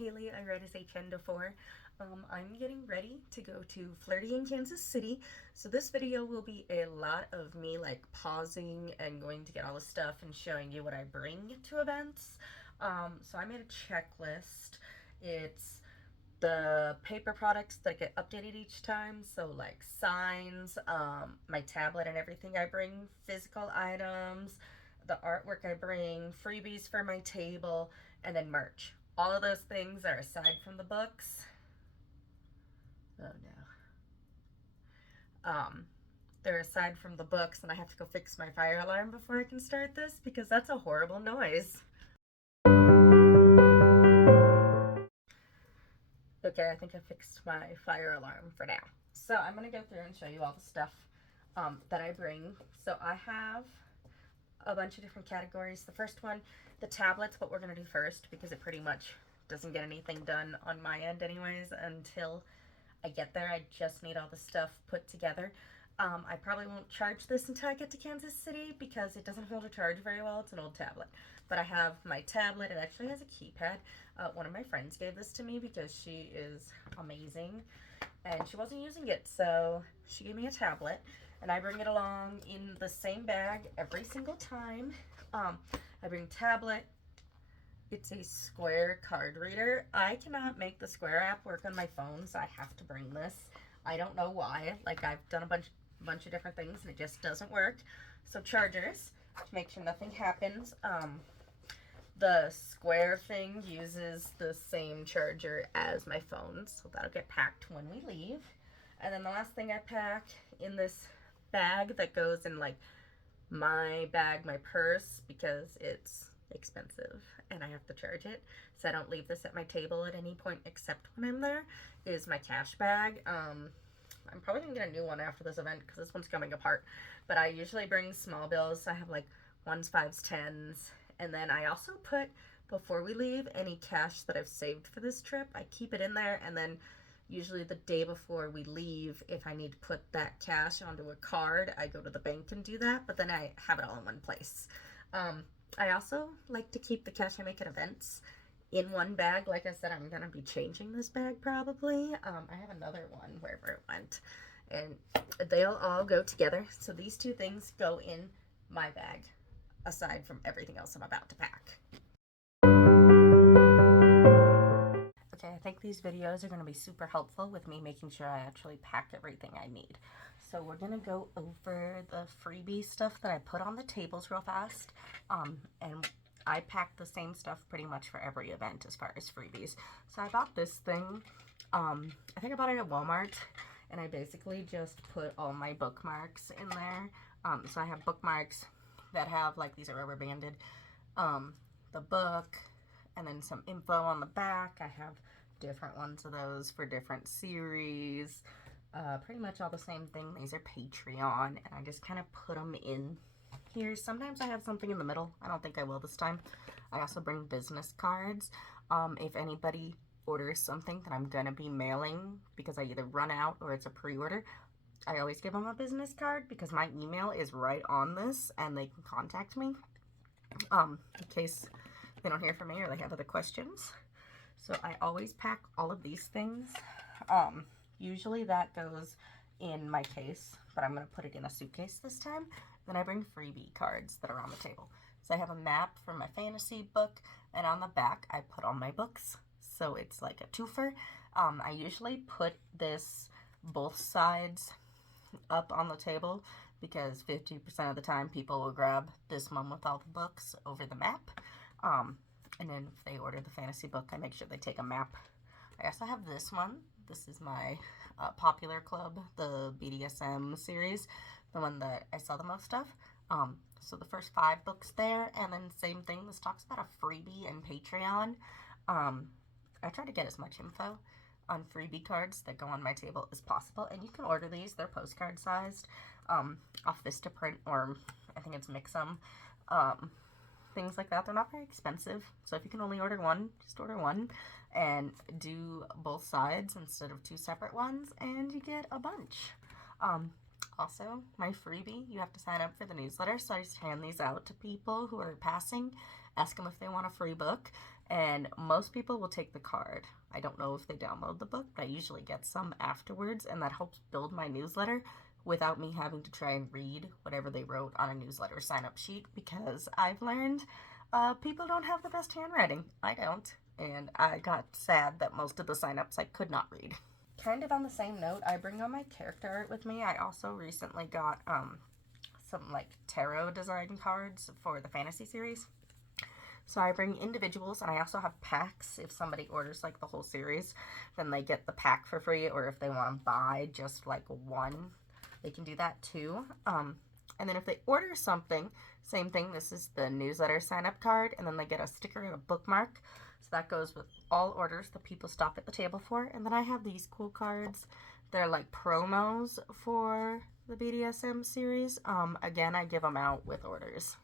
Haley. I write as HN4. I'm getting ready to go to Flirty in Kansas City. So this video will be a lot of me like pausing and going to get all the stuff and showing you what I bring to events. So I made a checklist. It's the paper products that get updated each time, so like signs, my tablet and everything I bring, physical items, the artwork I bring, freebies for my table, and then merch. All of those things are aside from the books. Oh no. They're aside from the books, and I have to go fix my fire alarm before I can start this because that's a horrible noise. Okay, I think I fixed my fire alarm for now. So I'm going to go through and show you all the stuff that I bring. So I have a bunch of different categories. The first one, the tablets, what we're going to do first because it pretty much doesn't get anything done on my end anyways until I get there. I just need all the stuff put together. I probably won't charge this until I get to Kansas City because it doesn't hold a charge very well. It's an old tablet. But I have my tablet. It actually has a keypad. One of my friends gave this to me because she is amazing and she wasn't using it. So she gave me a tablet and I bring it along in the same bag every single time. I bring tablet. It's a Square card reader. I cannot make the Square app work on my phone, so I have to bring this. I don't know why. Like, I've done a bunch of different things and it just doesn't work. So chargers to make sure nothing happens. The Square thing uses the same charger as my phone, so that'll get packed when we leave. And then the last thing I pack in this bag that goes in like my bag, my purse, because it's expensive and I have to charge it, so I don't leave this at my table at any point except when I'm there, is my cash bag. I'm probably gonna get a new one after this event because this one's coming apart, but I usually bring small bills. So I have like 1s, 5s, 10s, and then I also put, before we leave, any cash that I've saved for this trip, I keep it in there, and then usually the day before we leave, if I need to put that cash onto a card, I go to the bank and do that, but then I have it all in one place. I also like to keep the cash I make at events in one bag. Like I said, I'm going to be changing this bag probably. I have another one wherever it went, and they'll all go together. So these two things go in my bag, aside from everything else I'm about to pack. Okay, I think these videos are going to be super helpful with me making sure I actually pack everything I need. So we're going to go over the freebie stuff that I put on the tables real fast. And I pack the same stuff pretty much for every event as far as freebies. So I bought this thing. I think I bought it at Walmart. And I basically just put all my bookmarks in there. So I have bookmarks that have, like, these are rubber banded. The book, and then some info on the back. I have different ones of those for different series. Pretty much all the same thing. These are Patreon, and I just kind of put them in here. Sometimes I have something in the middle. I don't think I will this time. I also bring business cards. If anybody orders something that I'm gonna be mailing because I either run out or it's a pre-order, I always give them a business card because my email is right on this and they can contact me in case they don't hear from me or they have other questions. So I always pack all of these things. Usually that goes in my case, but I'm going to put it in a suitcase this time. Then I bring freebie cards that are on the table. So I have a map for my fantasy book, and on the back I put all my books. So it's like a twofer. I usually put this both sides up on the table because 50% of the time people will grab this one with all the books over the map. And then if they order the fantasy book, I make sure they take a map. I also have this one. This is my Popular Club, the BDSM series, the one that I sell the most of. So the first 5 books there, and then same thing. This talks about a freebie and Patreon. I try to get as much info on freebie cards that go on my table as possible, and you can order these. They're postcard sized, off Vistaprint, or I think it's Mixum. Things like that. They're not very expensive, so if you can only order one, just order one and do both sides instead of 2 separate ones, and you get a bunch. Also, my freebie, you have to sign up for the newsletter, so I just hand these out to people who are passing, ask them if they want a free book, and most people will take the card. I don't know if they download the book, but I usually get some afterwards, and that helps build my newsletter without me having to try and read whatever they wrote on a newsletter sign-up sheet, because I've learned people don't have the best handwriting. I don't, and I got sad that most of the sign-ups I could not read. Kind of on the same note, I bring on my character art with me. I also recently got some like tarot design cards for the fantasy series. So I bring individuals, and I also have packs. If somebody orders like the whole series, then they get the pack for free, or if they want to buy just like one, they can do that too. And then if they order something, same thing, this is the newsletter sign-up card, and then they get a sticker and a bookmark. So that goes with all orders that people stop at the table for. And then I have these cool cards. They're like promos for the BDSM series. Again, I give them out with orders.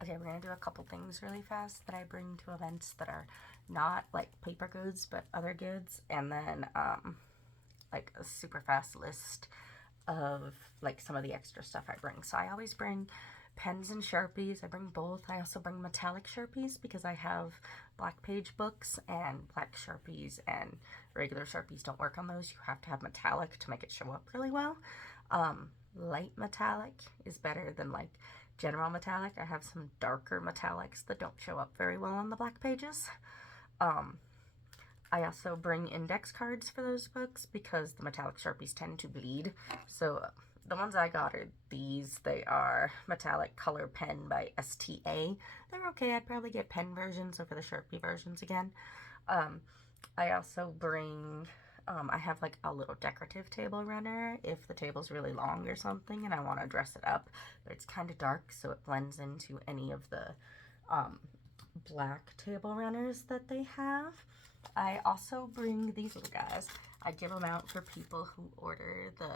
Okay, we're gonna do a couple things really fast that I bring to events that are not like paper goods, but other goods, and then like a super fast list of like some of the extra stuff I bring. So I always bring pens and Sharpies. I bring both. I also bring metallic Sharpies because I have black page books, and black Sharpies and regular Sharpies don't work on those. You have to have metallic to make it show up really well. Light metallic is better than like general metallic. I have some darker metallics that don't show up very well on the black pages. I also bring index cards for those books because the metallic Sharpies tend to bleed. So the ones I got are these. They are metallic color pen by STA. They're okay. I'd probably get pen versions over the Sharpie versions again. I also bring, I have like a little decorative table runner if the table's really long or something and I want to dress it up, but it's kind of dark, so it blends into any of the black table runners that they have. I also bring these little guys. I give them out for people who order the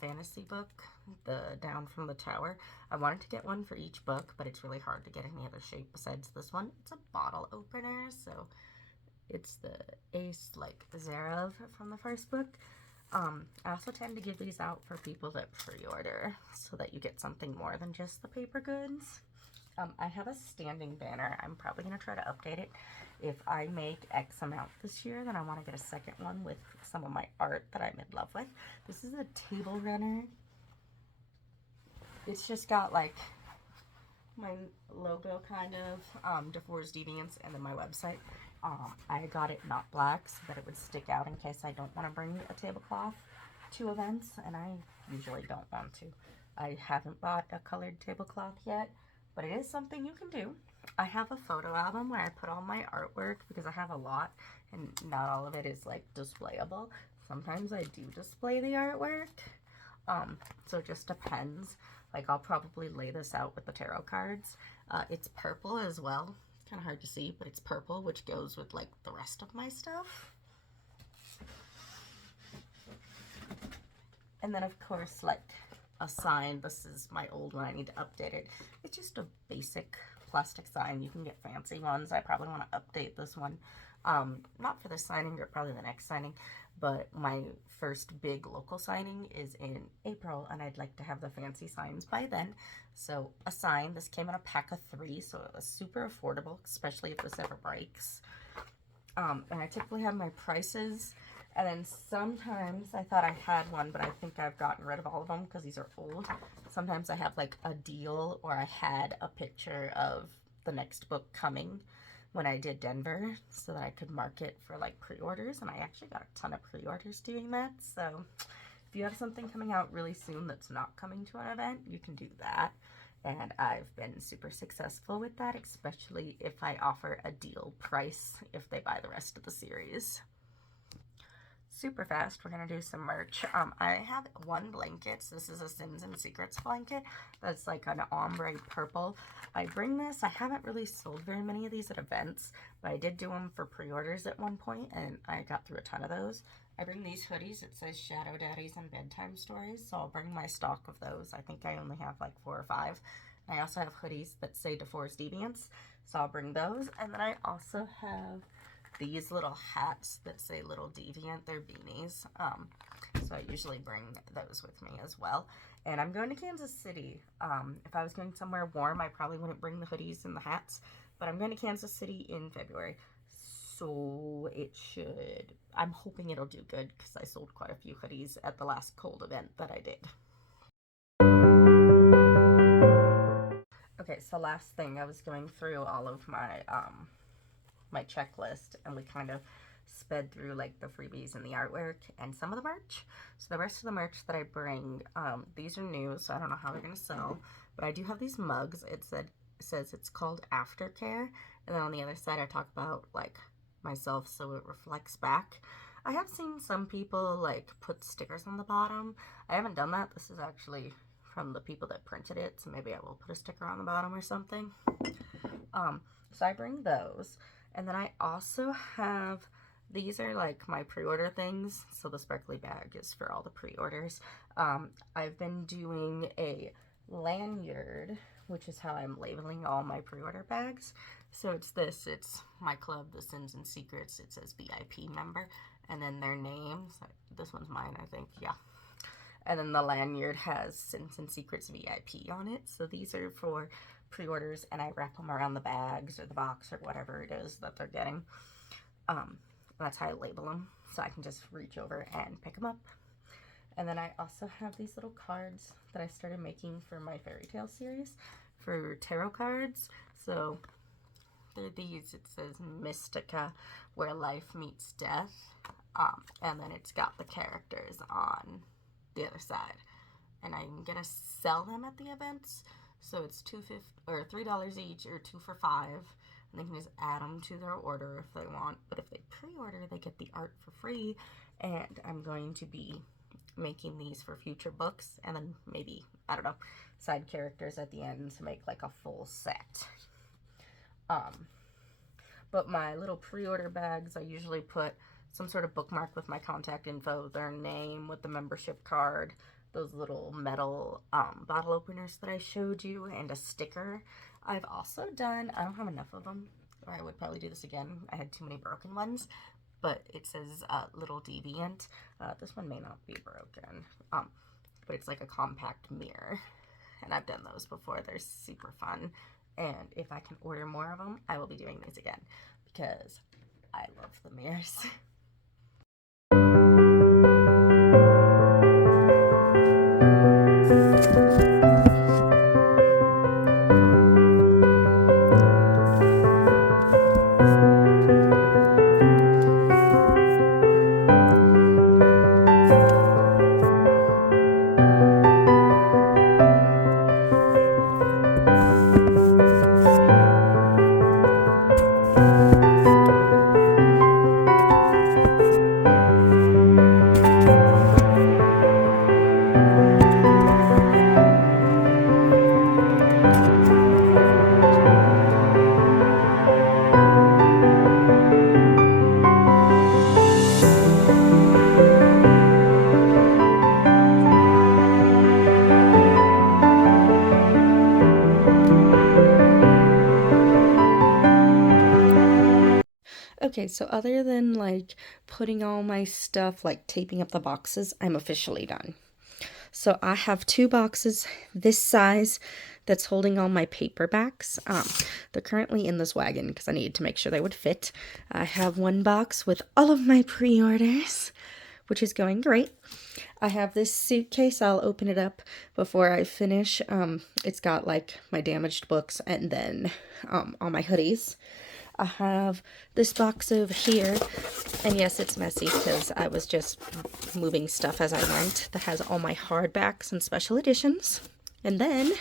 fantasy book, the Down from the Tower. I wanted to get one for each book, but it's really hard to get any other shape besides this one. It's a bottle opener, so it's the Ace like Zarov from the first book. I also tend to give these out for people that pre-order so that you get something more than just the paper goods. I have a standing banner. I'm probably going to try to update it. If I make X amount this year, then I want to get a second one with some of my art that I'm in love with. This is a table runner. It's just got like my logo kind of, DeForest Deviants, and then my website. I got it not black so that it would stick out in case I don't want to bring a tablecloth to events, and I usually don't want to. I haven't bought a colored tablecloth yet, but it is something you can do. I have a photo album where I put all my artwork because I have a lot and not all of it is like displayable. Sometimes I do display the artwork, so it just depends. Like I'll probably lay this out with the tarot cards. It's purple as well. Kind of hard to see, but it's purple, which goes with like the rest of my stuff. And then of course like a sign. This is my old one. I need to update it. It's just a basic plastic sign. You can get fancy ones. I probably want to update this one. Not for this signing, or probably the next signing, but my first big local signing is in April, and I'd like to have the fancy signs by then. So a sign. This came in a pack of 3, so it was super affordable, especially if this ever breaks. And I typically have my prices. And then sometimes I thought I had one, but I think I've gotten rid of all of them because these are old. Sometimes I have like a deal, or I had a picture of the next book coming when I did Denver so that I could mark it for like pre-orders. And I actually got a ton of pre-orders doing that. So if you have something coming out really soon that's not coming to an event, you can do that. And I've been super successful with that, especially if I offer a deal price if they buy the rest of the series. Super fast, we're gonna do some merch. I have one blanket. So this is a Sins and Secrets blanket that's like an ombre purple. I bring this. I haven't really sold very many of these at events, but I did do them for pre-orders at one point, and I got through a ton of those. I bring these hoodies. It says Shadow Daddies and Bedtime Stories, so I'll bring my stock of those. I think I only have like 4 or 5. I also have hoodies that say DeForest Deviants, so I'll bring those. And then I also have these little hats that say Little Deviant. They're beanies, so I usually bring those with me as well. And I'm going to Kansas City. If I was going somewhere warm, I probably wouldn't bring the hoodies and the hats, but I'm going to Kansas City in February. So I'm hoping it'll do good because I sold quite a few hoodies at the last cold event that I did. Okay, so last thing, I was going through all of my my checklist, and we kind of sped through like the freebies and the artwork and some of the merch. So the rest of the merch that I bring, these are new, so I don't know how they're gonna sell, but I do have these mugs. It says it's called Aftercare, and then on the other side I talk about like myself so it reflects back. I have seen some people like put stickers on the bottom. I haven't done that. This is actually from the people that printed it, so maybe I will put a sticker on the bottom or something. So I bring those. And then I also have, these are like my pre-order things. So the sparkly bag is for all the pre-orders. I've been doing a lanyard, which is how I'm labeling all my pre-order bags. So it's my club, the Sins and Secrets. It says VIP member, and then their names. This one's mine, I think, yeah. And then the lanyard has Sins and Secrets VIP on it. So these are for pre-orders, and I wrap them around the bags or the box or whatever it is that they're getting. That's how I label them, so I can just reach over and pick them up. And then I also have these little cards that I started making for my fairy tale series for tarot cards. So they're these. It says Mystica, where life meets death, and then it's got the characters on the other side. And I'm gonna sell them at the events. So it's $3 each, or 2 for $5, and they can just add them to their order if they want. But if they pre-order, they get the art for free. And I'm going to be making these for future books, and then maybe, I don't know, side characters at the end to make like a full set. But my little pre-order bags, I usually put some sort of bookmark with my contact info, their name with the membership card, those little metal bottle openers that I showed you, and a sticker. I've also done, I don't have enough of them, or I would probably do this again. I had too many broken ones, but it says Little Deviant. This one may not be broken, but it's like a compact mirror, and I've done those before. They're super fun, and if I can order more of them, I will be doing these again, because I love the mirrors. Okay, so other than like putting all my stuff, like taping up the boxes, I'm officially done. So I have 2 boxes this size that's holding all my paperbacks. They're currently in this wagon because I needed to make sure they would fit. I have 1 box with all of my pre-orders, which is going great. I have this suitcase. I'll open it up before I finish. It's got like my damaged books and then all my hoodies. I have this box over here, and yes, it's messy because I was just moving stuff as I went, that has all my hardbacks and special editions. And then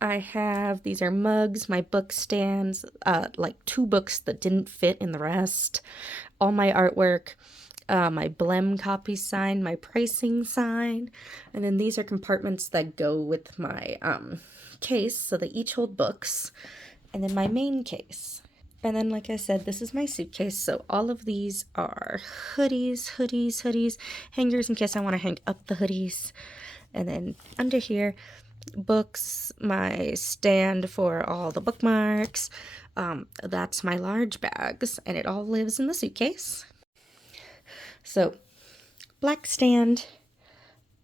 I have, these are mugs, my book stands, like 2 books that didn't fit in the rest, all my artwork, my blem copy sign, my pricing sign, and then these are compartments that go with my case, so they each hold books, and then my main case. And then, like I said, this is my suitcase. So all of these are hoodies, hangers in case I want to hang up the hoodies. And then under here, books, my stand for all the bookmarks. That's my large bags, and it all lives in the suitcase. So black stand,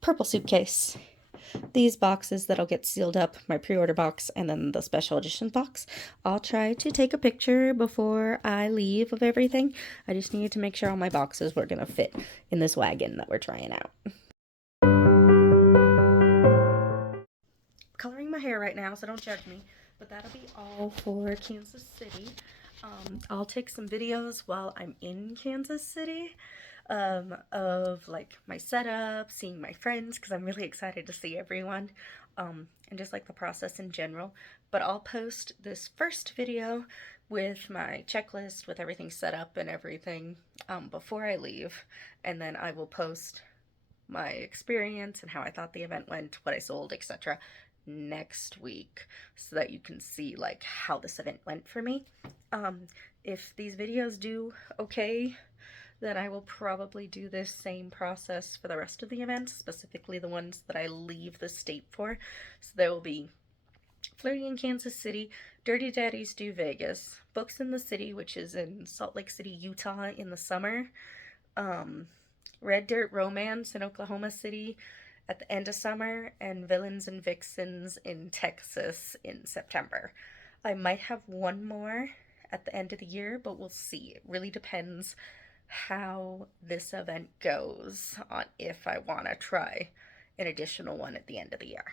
purple suitcase. these boxes that'll get sealed up, my pre-order box and then the special edition box. I'll try to take a picture before I leave of everything. I just needed to make sure all my boxes were gonna fit in this wagon that we're trying out. Coloring my hair right now, so don't judge me, but that'll be all for Kansas City. I'll take some videos while I'm in Kansas City of like my setup, seeing my friends, because I'm really excited to see everyone, and just like the process in general. But I'll post this first video with my checklist, with everything set up and everything, before I leave, and then I will post my experience and how I thought the event went, what I sold, etc. next week, so that you can see like how this event went for me. If these videos do okay, then I will probably do this same process for the rest of the events, specifically the ones that I leave the state for. So there will be Flirty in Kansas City, Dirty Daddies do Vegas, Books in the City, which is in Salt Lake City, Utah in the summer, Red Dirt Romance in Oklahoma City at the end of summer, and Villains and Vixens in Texas in September. I might have one more at the end of the year, but we'll see. It really depends how this event goes on if I want to try an additional one at the end of the year.